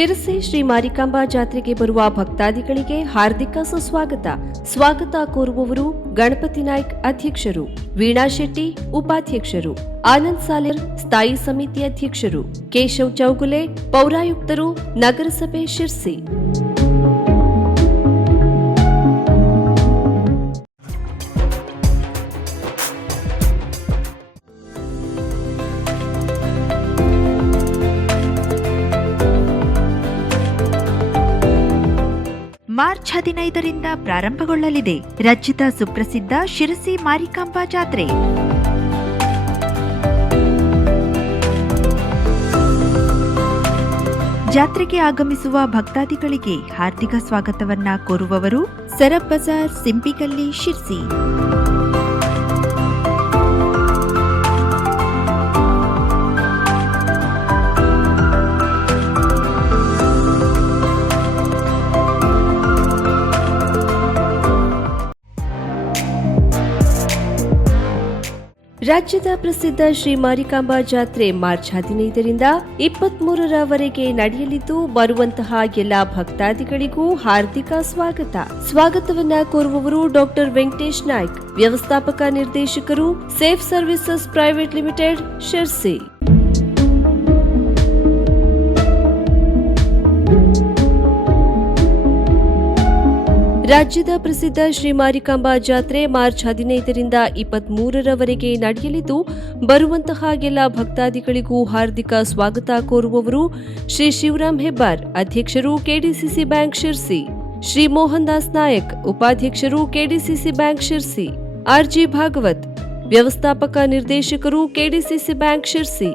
ಶಿರಸಿ ಶ್ರೀ ಮಾರಿಕಾಂಬಾ ಜಾತ್ರೆಗೆ ಬರುವ ಭಕ್ತಾದಿಗಳಿಗೆ ಹಾರ್ದಿಕ ಸುಸ್ವಾಗತ. ಸ್ವಾಗತ ಕೋರುವವರು ಗಣಪತಿ ನಾಯ್ಕ್ ಅಧ್ಯಕ್ಷರು, ವೀಣಾ ಶೆಟ್ಟಿ ಉಪಾಧ್ಯಕ್ಷರು, ಆನಂದ್ ಸಾಲೇರ್ ಸ್ಥಾಯಿ ಸಮಿತಿ ಅಧ್ಯಕ್ಷರು, ಕೇಶವ್ ಚೌಗುಲೆ ಪೌರಾಯುಕ್ತರು, ನಗರಸಭೆ ಶಿರ್ಸಿ. ಮಾರ್ಚ್ 15ರಿಂದ ಪ್ರಾರಂಭಗೊಳ್ಳಲಿದೆ ರಾಜ್ಯದ ಸುಪ್ರಸಿದ್ಧ ಶಿರಸಿ ಮಾರಿಕಾಂಬಾ ಜಾತ್ರೆ. ಜಾತ್ರೆಗೆ ಆಗಮಿಸುವ ಭಕ್ತಾದಿಗಳಿಗೆ ಹಾರ್ದಿಕ ಸ್ವಾಗತವನ್ನ ಕೋರುವವರು ಸರಬ್ ಬಜಾರ್, ಸಿಂಪಿಗಲ್ಲಿ, ಶಿರ್ಸಿ. ರಾಜ್ಯದ ಪ್ರಸಿದ್ಧ ಶ್ರೀ ಮಾರಿಕಾಂಬಾ ಜಾತ್ರೆ ಮಾರ್ಚ್ 15ರಿಂದ 23ರವರೆಗೆ ನಡೆಯಲಿದ್ದು, ಬರುವಂತಹ ಎಲ್ಲ ಭಕ್ತಾದಿಗಳಿಗೂ ಹಾರ್ದಿಕ ಸ್ವಾಗತವನ್ನ ಕೋರುವವರು ಡಾಕ್ಟರ್ ವೆಂಕಟೇಶ್ ನಾಯ್ಕ್, ವ್ಯವಸ್ಥಾಪಕ ನಿರ್ದೇಶಕರು, safe services private limited, Sirsi. ರಾಜ್ಯದ ಪ್ರಸಿದ್ಧ ಶ್ರೀ ಮಾರಿಕಾಂಬಾ ಜಾತ್ರೆ ಮಾರ್ಚ್ 15ರಿಂದ 23ರವರೆಗೆ ನಡೆಯಲಿದ್ದು, ಬರುವಂತಹ ಎಲ್ಲ ಭಕ್ತಾದಿಗಳಿಗೂ ಹಾರ್ದಿಕ ಸ್ವಾಗತ ಕೋರುವವರು ಶ್ರೀ ಶಿವರಾಮ್ ಹೆಬ್ಬಾರ್, ಅಧ್ಯಕ್ಷರು, ಕೆಡಿಸಿಸಿ ಬ್ಯಾಂಕ್ ಶಿರ್ಸಿ, ಶ್ರೀ ಮೋಹನ್ ದಾಸ್ ನಾಯಕ್, ಉಪಾಧ್ಯಕ್ಷರು, ಕೆಡಿಸಿಸಿ ಬ್ಯಾಂಕ್ ಶಿರ್ಸಿ, ಆರ್ಜಿ ಭಾಗವತ್, ವ್ಯವಸ್ಥಾಪಕ ನಿರ್ದೇಶಕರು, ಕೆಡಿಸಿಸಿ ಬ್ಯಾಂಕ್ ಶಿರ್ಸಿ.